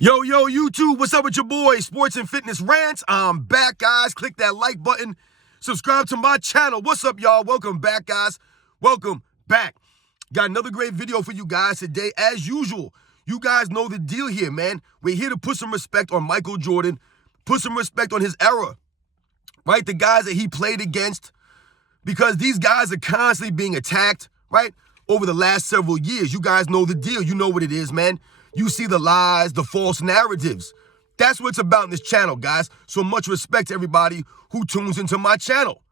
Yo, YouTube, what's up with your boy, Sports and Fitness Rants? I'm back, guys. Click that like button. Subscribe to my channel. What's up, y'all? Welcome back, guys. Welcome back. Got another great video for you guys today. As usual, you guys know the deal here, man. We're here to put some respect on Michael Jordan, put some respect on his era, right? The guys that he played against, because these guys are constantly being attacked, right? Over the last several years. You guys know the deal. You know what it is, man. You see the lies, the false narratives. That's what it's about in this channel, guys. So much respect to everybody who tunes into my channel.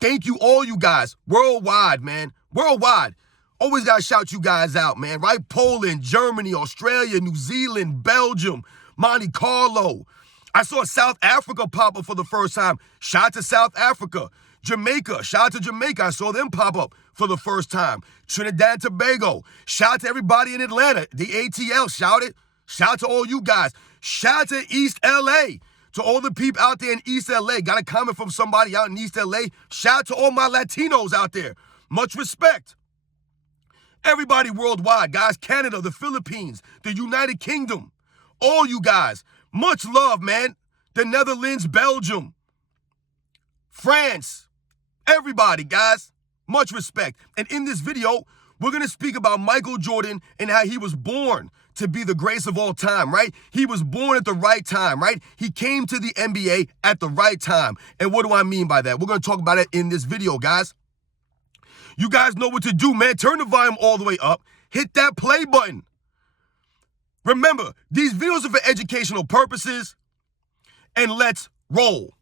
Thank you, all you guys, worldwide, man. Worldwide. Always got to shout you guys out, man, right? Poland, Germany, Australia, New Zealand, Belgium, Monte Carlo. I saw South Africa pop up for the first time. Shout out to South Africa. Jamaica, shout out to Jamaica. I saw them pop up for the first time. Trinidad and Tobago. Shout out to everybody in Atlanta. The ATL, shout it. Shout out to all you guys. Shout out to East LA. To all the people out there in East LA. Got a comment from somebody out in East LA. Shout out to all my Latinos out there. Much respect. Everybody worldwide, guys. Canada, the Philippines, the United Kingdom. All you guys. Much love, man. The Netherlands, Belgium, France. Everybody, guys, much respect. And in this video, we're going to speak about Michael Jordan and how he was born to be the greatest of all time, right? He was born at the right time, right? He came to the NBA at the right time. And what do I mean by that? We're going to talk about it in this video, guys. You guys know what to do, man. Turn the volume all the way up. Hit that play button. Remember, these videos are for educational purposes. And let's roll.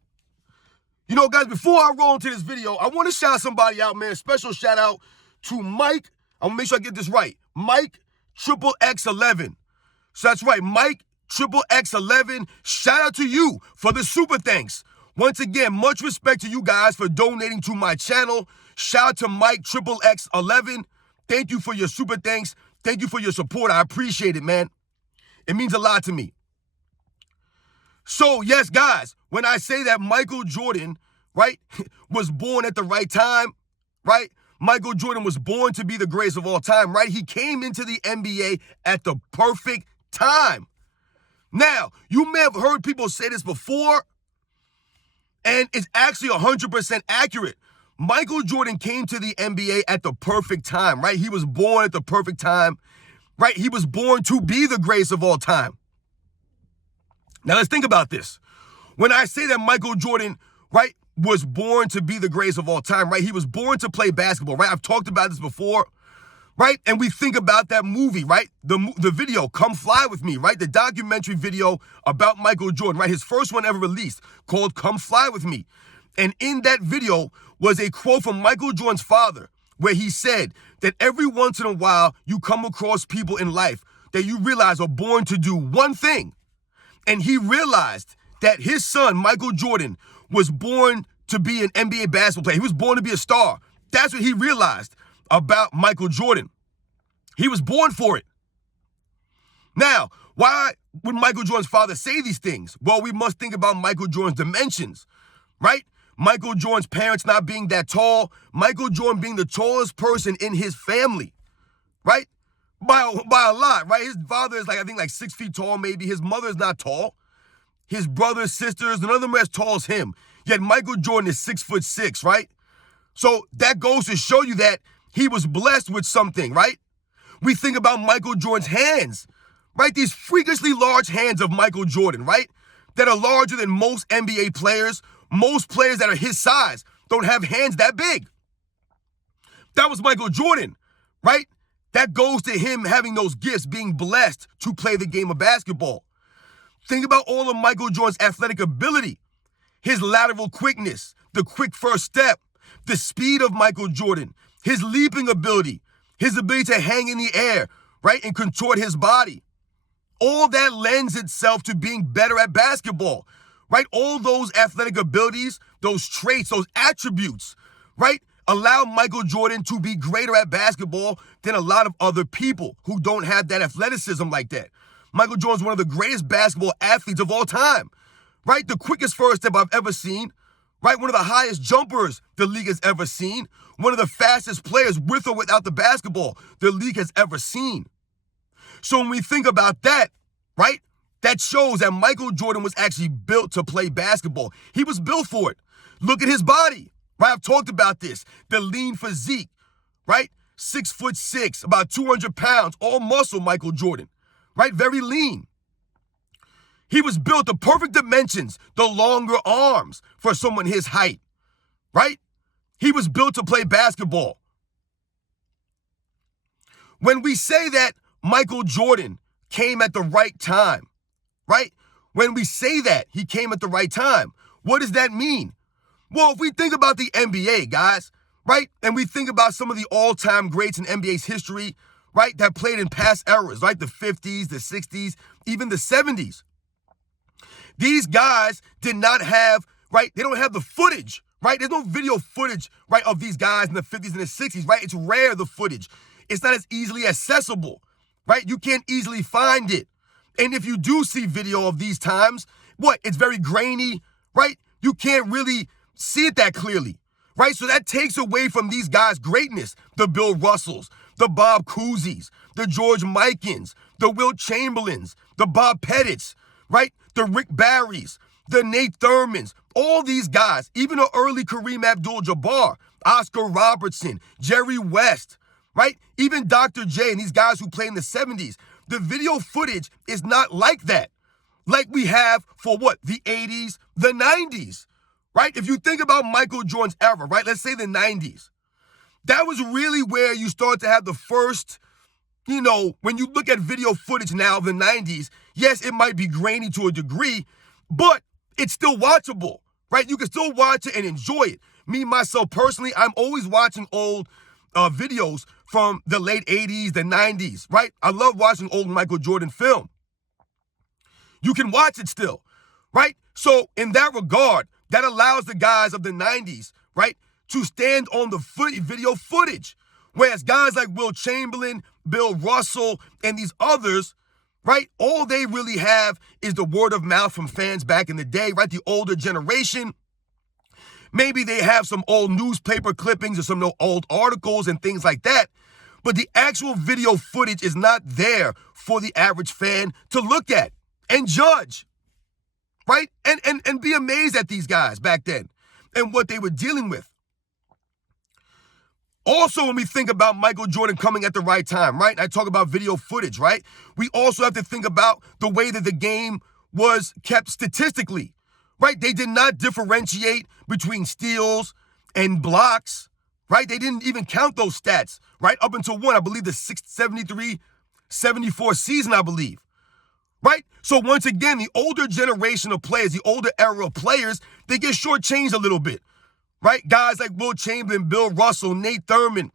You know, guys, before I roll into this video, I want to shout somebody out, man. Special shout out to Mike. I'm going to make sure I get this right. Mike XXX11. So that's right, Mike XXX11. Shout out to you for the super thanks. Once again, much respect to you guys for donating to my channel. Shout out to Mike XXX11. Thank you for your super thanks. Thank you for your support. I appreciate it, man. It means a lot to me. So, yes, guys, when I say that Michael Jordan, right, was born at the right time, right? Michael Jordan was born to be the greatest of all time, right? He came into the NBA at the perfect time. Now, you may have heard people say this before, and it's actually 100% accurate. Michael Jordan came to the NBA at the perfect time, right? He was born at the perfect time, right? He was born to be the greatest of all time. Now, let's think about this. When I say that Michael Jordan, right, was born to be the greatest of all time, right? He was born to play basketball, right? I've talked about this before, right? And we think about that movie, right? The video, Come Fly With Me, right? The documentary video about Michael Jordan, right? His first one ever released called Come Fly With Me. And in that video was a quote from Michael Jordan's father where he said that every once in a while you come across people in life that you realize are born to do one thing. And he realized that his son, Michael Jordan, was born to be an NBA basketball player. He was born to be a star. That's what he realized about Michael Jordan. He was born for it. Now, why would Michael Jordan's father say these things? Well, we must think about Michael Jordan's dimensions, right? Michael Jordan's parents not being that tall. Michael Jordan being the tallest person in his family, right? By a lot, right? His father is I think 6 feet tall, maybe. His mother is not tall. His brothers, sisters, none of them are as tall as him. Yet Michael Jordan is 6'6", right? So that goes to show you that he was blessed with something, right? We think about Michael Jordan's hands, right? These freakishly large hands of Michael Jordan, right? That are larger than most NBA players. Most players that are his size don't have hands that big. That was Michael Jordan, right? That goes to him having those gifts, being blessed to play the game of basketball. Think about all of Michael Jordan's athletic ability, his lateral quickness, the quick first step, the speed of Michael Jordan, his leaping ability, his ability to hang in the air, right, and contort his body. All that lends itself to being better at basketball, right? All those athletic abilities, those traits, those attributes, right, allow Michael Jordan to be greater at basketball than a lot of other people who don't have that athleticism like that. Michael Jordan's one of the greatest basketball athletes of all time, right? The quickest first step I've ever seen, right? One of the highest jumpers the league has ever seen. One of the fastest players with or without the basketball the league has ever seen. So when we think about that, right? that shows that Michael Jordan was actually built to play basketball. He was built for it. Look at his body, right? I've talked about this. The lean physique, right? 6'6", about 200 pounds, all muscle, Michael Jordan, right? Very lean. He was built the perfect dimensions, the longer arms for someone his height, right? He was built to play basketball. When we say that Michael Jordan came at the right time, right? When we say that he came at the right time, what does that mean? Well, if we think about the NBA, guys, right? And we think about some of the all-time greats in NBA's history, right? That played in past eras, right? The 50s, the 60s, even the 70s. These guys did not have, right? They don't have the footage, right? There's no video footage, right, of these guys in the 50s and the 60s, right? It's rare, the footage. It's not as easily accessible, right? You can't easily find it. And if you do see video of these times, what? It's very grainy, right? You can't really see it that clearly, right? So that takes away from these guys' greatness. The Bill Russells, the Bob Cousy's, the George Mikens, the Wilt Chamberlains, the Bob Pettits, right? The Rick Barrys, the Nate Thurmans, all these guys, even the early Kareem Abdul-Jabbar, Oscar Robertson, Jerry West, right? Even Dr. J and these guys who played in the 70s. The video footage is not like that, like we have for what? The 80s, the 90s, right? If you think about Michael Jordan's era, right? Let's say the 90s. That was really where you start to have the first, when you look at video footage now of the 90s, yes, it might be grainy to a degree, but it's still watchable, right? You can still watch it and enjoy it. Me, myself, personally, I'm always watching old videos from the late 80s, the 90s, right? I love watching old Michael Jordan film. You can watch it still, right? So in that regard, that allows the guys of the 90s, right, to stand on the video footage. Whereas guys like Wilt Chamberlain, Bill Russell, and these others, right, all they really have is the word of mouth from fans back in the day, right? The older generation. Maybe they have some old newspaper clippings or some old articles and things like that. But the actual video footage is not there for the average fan to look at and judge, right? And be amazed at these guys back then and what they were dealing with. Also, when we think about Michael Jordan coming at the right time, right? I talk about video footage, right? We also have to think about the way that the game was kept statistically, right? They did not differentiate between steals and blocks, right? They didn't even count those stats, right? Up until I believe the 73-74 season, I believe, right? So once again, the older generation of players, the older era of players, they get shortchanged a little bit, right? Guys like Wilt Chamberlain, Bill Russell, Nate Thurman,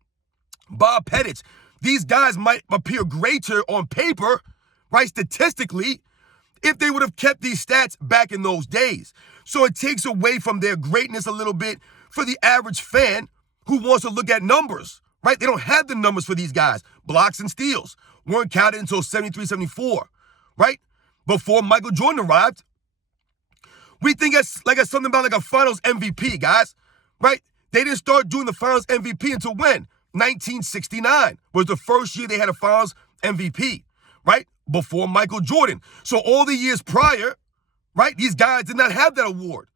Bob Pettits, these guys might appear greater on paper, right, statistically, if they would have kept these stats back in those days. So it takes away from their greatness a little bit for the average fan who wants to look at numbers, right? They don't have the numbers for these guys. Blocks and steals weren't counted until 73, 74, right? Before Michael Jordan arrived. We think it's something about like a finals MVP, guys, right? They didn't start doing the finals MVP until when? 1969 was the first year they had a finals MVP, right? Before Michael Jordan. So all the years prior, right, these guys did not have that award,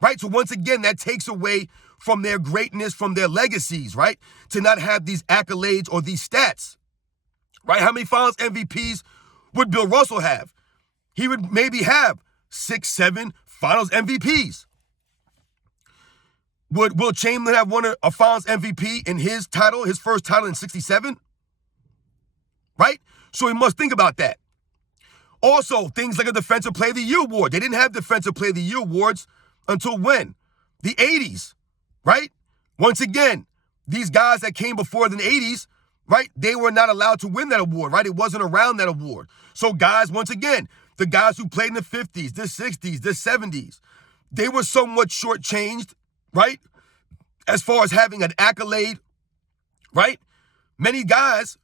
right? So once again, that takes away from their greatness, from their legacies, right? To not have these accolades or these stats, right? How many finals MVPs would Bill Russell have? He would maybe have 6, 7 finals MVPs. Would Wilt Chamberlain have won a finals MVP in his first title in 67? Right? So we must think about that. Also, things like a Defensive Player of the Year award. They didn't have Defensive Player of the Year awards until when? The 80s, right? Once again, these guys that came before the 80s, right, they were not allowed to win that award, right? It wasn't around that award. So guys, once again, the guys who played in the 50s, the 60s, the 70s, they were somewhat shortchanged, right? As far as having an accolade, right? Many guys,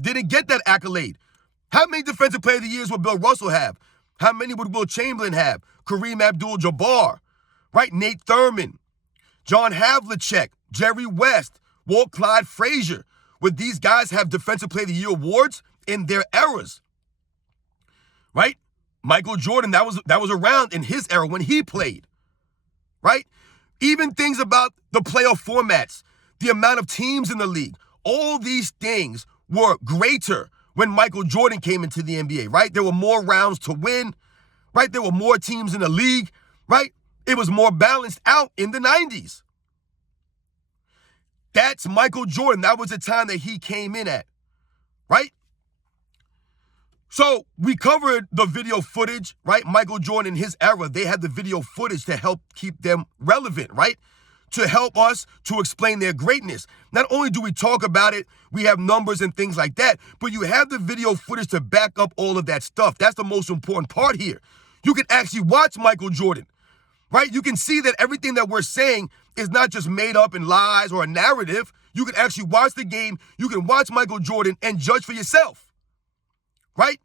didn't get that accolade. How many Defensive Player of the Years would Bill Russell have? How many would Wilt Chamberlain have? Kareem Abdul-Jabbar, right? Nate Thurman, John Havlicek, Jerry West, Walt Clyde Frazier. Would these guys have Defensive Player of the Year awards in their eras? Right? Michael Jordan, that was around in his era when he played, right? Even things about the playoff formats, the amount of teams in the league, all these things were greater when Michael Jordan came into the NBA, right? There were more rounds to win, right? There were more teams in the league, right? It was more balanced out in the 90s. That's Michael Jordan. That was the time that he came in at, right? So we covered the video footage, right? Michael Jordan in his era, they had the video footage to help keep them relevant, right? To help us to explain their greatness. Not only do we talk about it, we have numbers and things like that, but you have the video footage to back up all of that stuff. That's the most important part here. You can actually watch Michael Jordan, right? You can see that everything that we're saying is not just made up in lies or a narrative. You can actually watch the game. You can watch Michael Jordan and judge for yourself, right?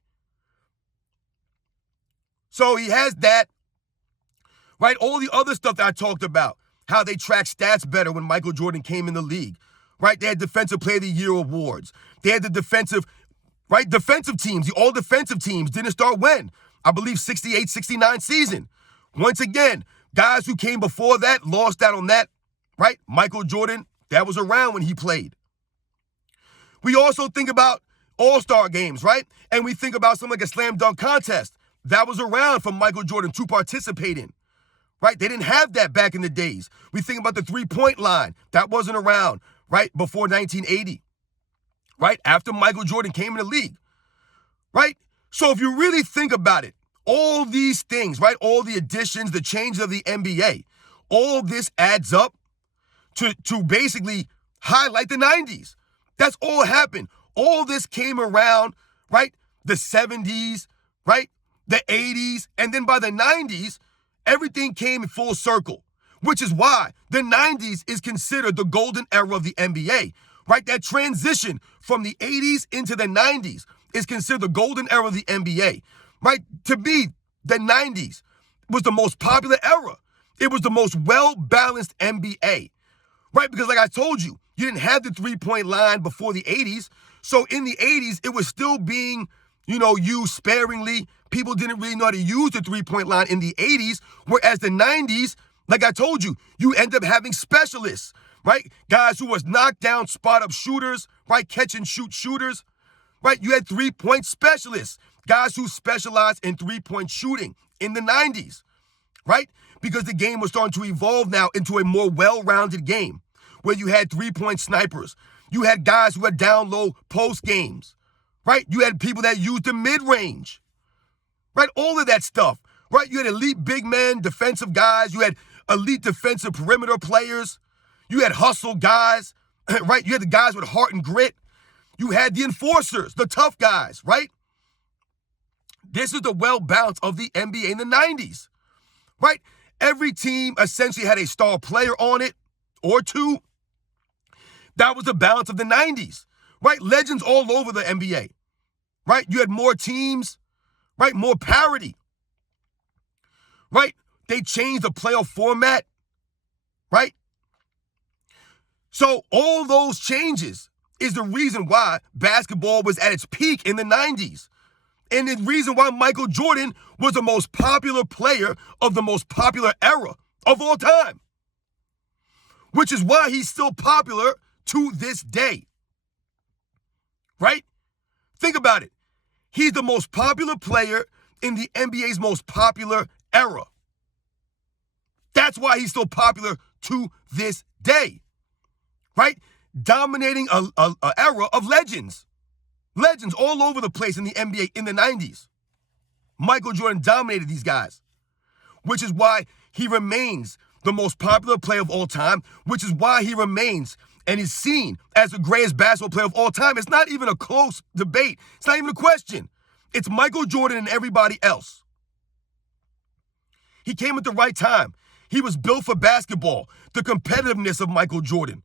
So he has that, right? All the other stuff that I talked about, how they track stats better when Michael Jordan came in the league, right? They had Defensive Player of the Year awards. They had the defensive teams, the all defensive teams didn't start when? I believe 68, 69 season. Once again, guys who came before that lost out on that, right? Michael Jordan, that was around when he played. We also think about all-star games, right? And we think about something like a slam dunk contest. That was around for Michael Jordan to participate in, right? They didn't have that back in the days. We think about the three-point line. That wasn't around, right, before 1980, right? After Michael Jordan came in the league, right? So if you really think about it, all these things, right, all the additions, the change of the NBA, all this adds up to basically highlight the 90s. That's all happened. All this came around, right, the 70s, right, the 80s, and then by the 90s, everything came in full circle, which is why the 90s is considered the golden era of the NBA, right? That transition from the 80s into the 90s is considered the golden era of the NBA, right? To me, the 90s was the most popular era. It was the most well-balanced NBA, right? Because like I told you, you didn't have the three-point line before the 80s. So in the 80s, it was still being, used sparingly. People didn't really know how to use the three-point line in the 80s, whereas the 90s, like I told you, you end up having specialists, right? Guys who was knockdown, spot-up shooters, right? Catch-and-shoot shooters, right? You had three-point specialists, guys who specialized in three-point shooting in the 90s, right? Because the game was starting to evolve now into a more well-rounded game where you had three-point snipers. You had guys who had down-low post games, right? You had people that used the mid-range, right? All of that stuff, right? You had elite big men, defensive guys. You had elite defensive perimeter players. You had hustle guys, right? You had the guys with heart and grit. You had the enforcers, the tough guys, right? This is the well-balance of the NBA in the 90s, right? Every team essentially had a star player on it or two. That was the balance of the 90s, right? Legends all over the NBA, right? You had more teams, right? More parity, right? They changed the playoff format, right? So all those changes is the reason why basketball was at its peak in the 90s. And the reason why Michael Jordan was the most popular player of the most popular era of all time. Which is why he's still popular to this day. Right? Think about it. He's the most popular player in the NBA's most popular era. That's why he's still popular to this day. Right? Dominating an era of legends. Legends all over the place in the NBA in the 90s. Michael Jordan dominated these guys, which is why he remains the most popular player of all time, which is why he remains and is seen as the greatest basketball player of all time. It's not even a close debate. It's not even a question. It's Michael Jordan and everybody else. He came at the right time. He was built for basketball. The competitiveness of Michael Jordan,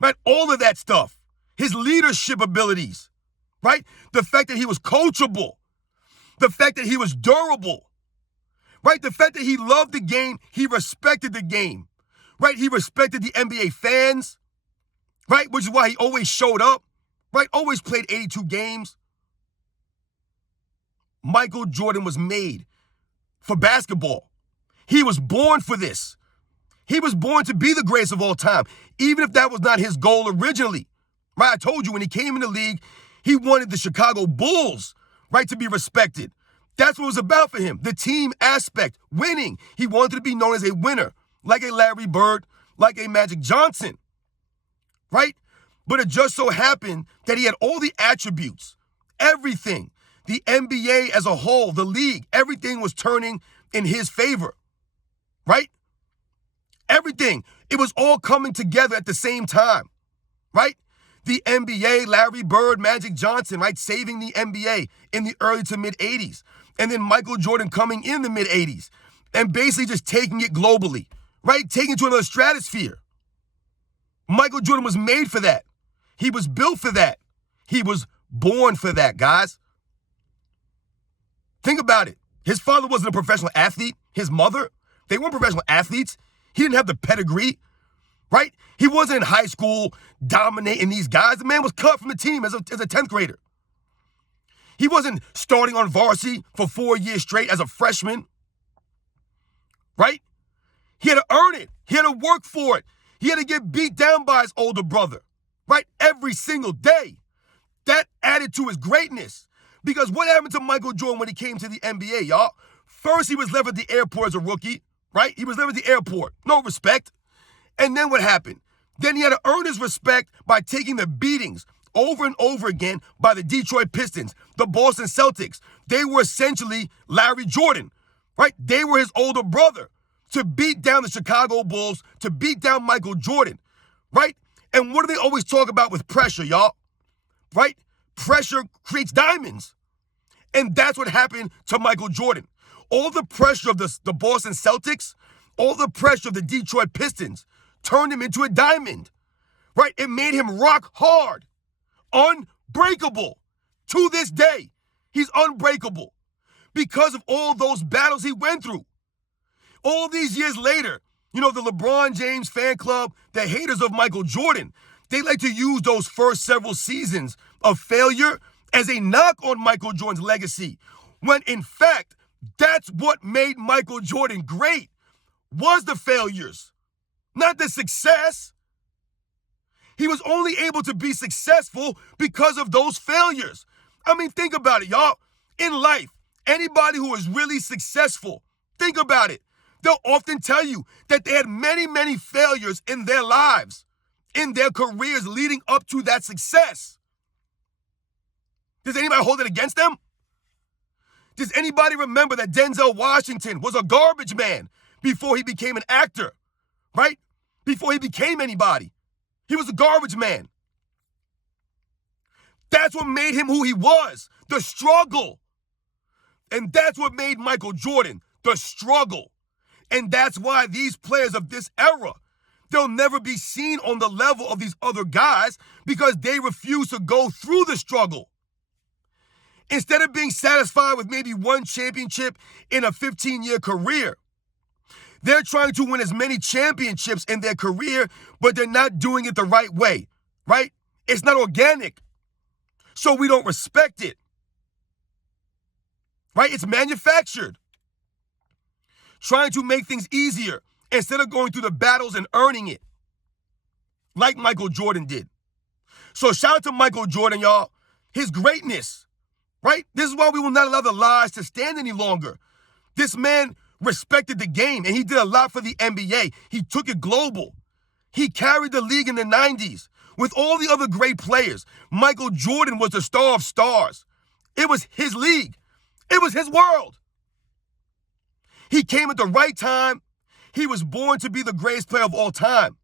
right? All of that stuff. His leadership abilities. Right? The fact that he was coachable. The fact that he was durable. Right? The fact that he loved the game. He respected the game. Right? He respected the NBA fans. Right? Which is why he always showed up. Right? Always played 82 games. Michael Jordan was made for basketball. He was born for this. He was born to be the greatest of all time, even if that was not his goal originally. Right? I told you when he came in the league, he wanted the Chicago Bulls, right, to be respected. That's what it was about for him, the team aspect, winning. He wanted to be known as a winner, like a Larry Bird, like a Magic Johnson, right? But it just so happened that he had all the attributes, everything. The NBA as a whole, the league, everything was turning in his favor, right? Everything. It was all coming together at the same time, right? The NBA, Larry Bird, Magic Johnson, right? Saving the NBA in the early to mid 80s. And then Michael Jordan coming in the mid 80s and basically just taking it globally, right? Taking it to another stratosphere. Michael Jordan was made for that. He was built for that. He was born for that, guys. Think about it. His father wasn't a professional athlete. His mother, they weren't professional athletes. He didn't have the pedigree, right? He wasn't in high school dominating these guys. The man was cut from the team as a 10th grader. He wasn't starting on varsity for 4 years straight as a freshman, right? He had to earn it. He had to work for it. He had to get beat down by his older brother, right? Every single day. That added to his greatness. Because what happened to Michael Jordan when he came to the NBA, y'all? First, he was left at the airport as a rookie, right? He was left at the airport. No respect. And then what happened? Then he had to earn his respect by taking the beatings over and over again by the Detroit Pistons, the Boston Celtics. They were essentially Larry Jordan, right? They were his older brother to beat down the Chicago Bulls, to beat down Michael Jordan, right? And what do they always talk about with pressure, y'all? Right? Pressure creates diamonds. And that's what happened to Michael Jordan. All the pressure of the Boston Celtics, all the pressure of the Detroit Pistons turned him into a diamond, right? It made him rock hard, unbreakable. To this day, he's unbreakable because of all those battles he went through. All these years later, you know, the LeBron James fan club, the haters of Michael Jordan, they like to use those first several seasons of failure as a knock on Michael Jordan's legacy, when in fact, that's what made Michael Jordan great, was the failures, not the success. He was only able to be successful because of those failures. I mean, think about it, y'all. In life, anybody who is really successful, think about it. They'll often tell you that they had many, many failures in their lives, in their careers leading up to that success. Does anybody hold it against them? Does anybody remember that Denzel Washington was a garbage man before he became an actor, right? Before he became anybody. He was a garbage man. That's what made him who he was, the struggle. And that's what made Michael Jordan, the struggle. And that's why these players of this era, they'll never be seen on the level of these other guys because they refuse to go through the struggle. Instead of being satisfied with maybe one championship in a 15-year career, they're trying to win as many championships in their career, but they're not doing it the right way, right? It's not organic, so we don't respect it, right? It's manufactured. Trying to make things easier instead of going through the battles and earning it, like Michael Jordan did. So shout out to Michael Jordan, y'all. His greatness, right? This is why we will not allow the lies to stand any longer. This man respected the game, and he did a lot for the NBA. He took it global. He carried the league in the 90s with all the other great players. Michael Jordan was the star of stars. It was his league. It was his world. He came at the right time. He was born to be the greatest player of all time.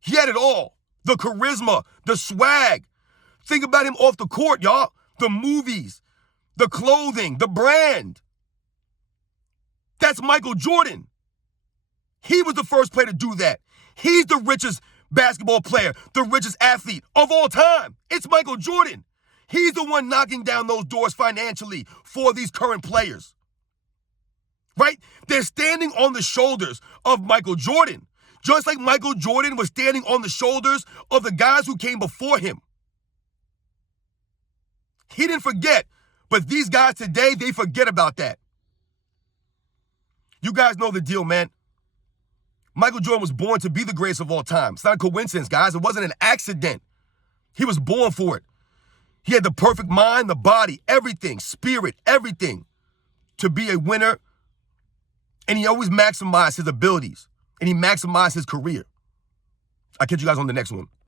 He had it all. The charisma, the swag. Think about him off the court, y'all. The movies, the clothing, the brand. That's Michael Jordan. He was the first player to do that. He's the richest basketball player, the richest athlete of all time. It's Michael Jordan. He's the one knocking down those doors financially for these current players, right? They're standing on the shoulders of Michael Jordan, just like Michael Jordan was standing on the shoulders of the guys who came before him. He didn't forget. But these guys today, they forget about that. You guys know the deal, man. Michael Jordan was born to be the greatest of all time. It's not a coincidence, guys. It wasn't an accident. He was born for it. He had the perfect mind, the body, everything, spirit, everything to be a winner. And he always maximized his abilities. And he maximized his career. I'll catch you guys on the next one.